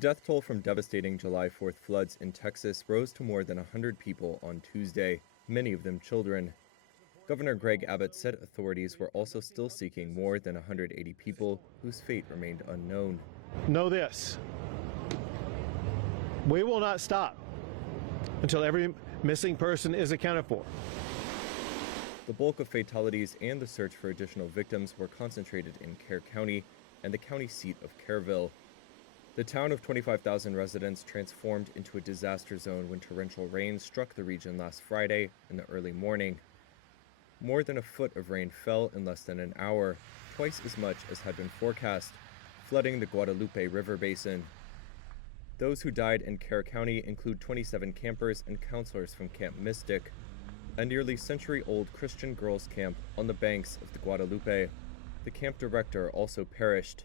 death toll from devastating July 4th floods in Texas rose to more than 100 people on Tuesday, many of them children. Governor Greg Abbott said authorities were also still seeking more than 180 people whose fate remained unknown. Know this: we will not stop until every missing person is accounted for. The bulk of fatalities and the search for additional victims were concentrated in Kerr County and the county seat of Kerrville. The town of 25,000 residents transformed into a disaster zone when torrential rain struck the region last Friday in the early morning. More than a foot of rain fell in less than an hour, twice as much as had been forecast, flooding the Guadalupe River basin. Those who died in Kerr County include 27 campers and counselors from Camp Mystic, a nearly century-old Christian girls' camp on the banks of the Guadalupe. The camp director also perished.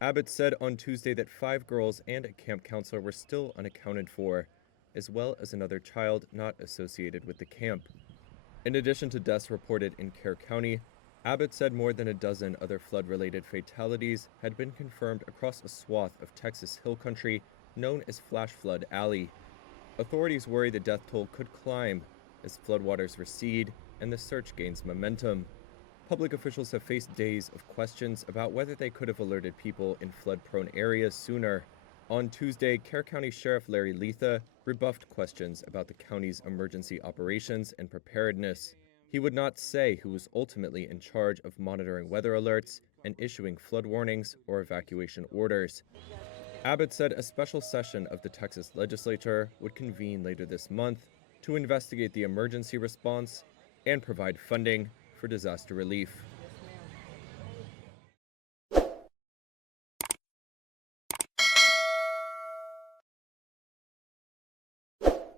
Abbott said on Tuesday that 5 girls and a camp counselor were still unaccounted for, as well as another child not associated with the camp. In addition to deaths reported in Kerr County, Abbott said more than a dozen other flood-related fatalities had been confirmed across a swath of Texas hill country known as Flash Flood Alley. Authorities worry the death toll could climb as floodwaters recede and the search gains momentum. Public officials have faced days of questions about whether they could have alerted people in flood-prone areas sooner. On Tuesday, Kerr County Sheriff Larry Letha rebuffed questions about the county's emergency operations and preparedness. He would not say who was ultimately in charge of monitoring weather alerts and issuing flood warnings or evacuation orders. Abbott said a special session of the Texas legislature would convene later this month to investigate the emergency response and provide funding for disaster relief.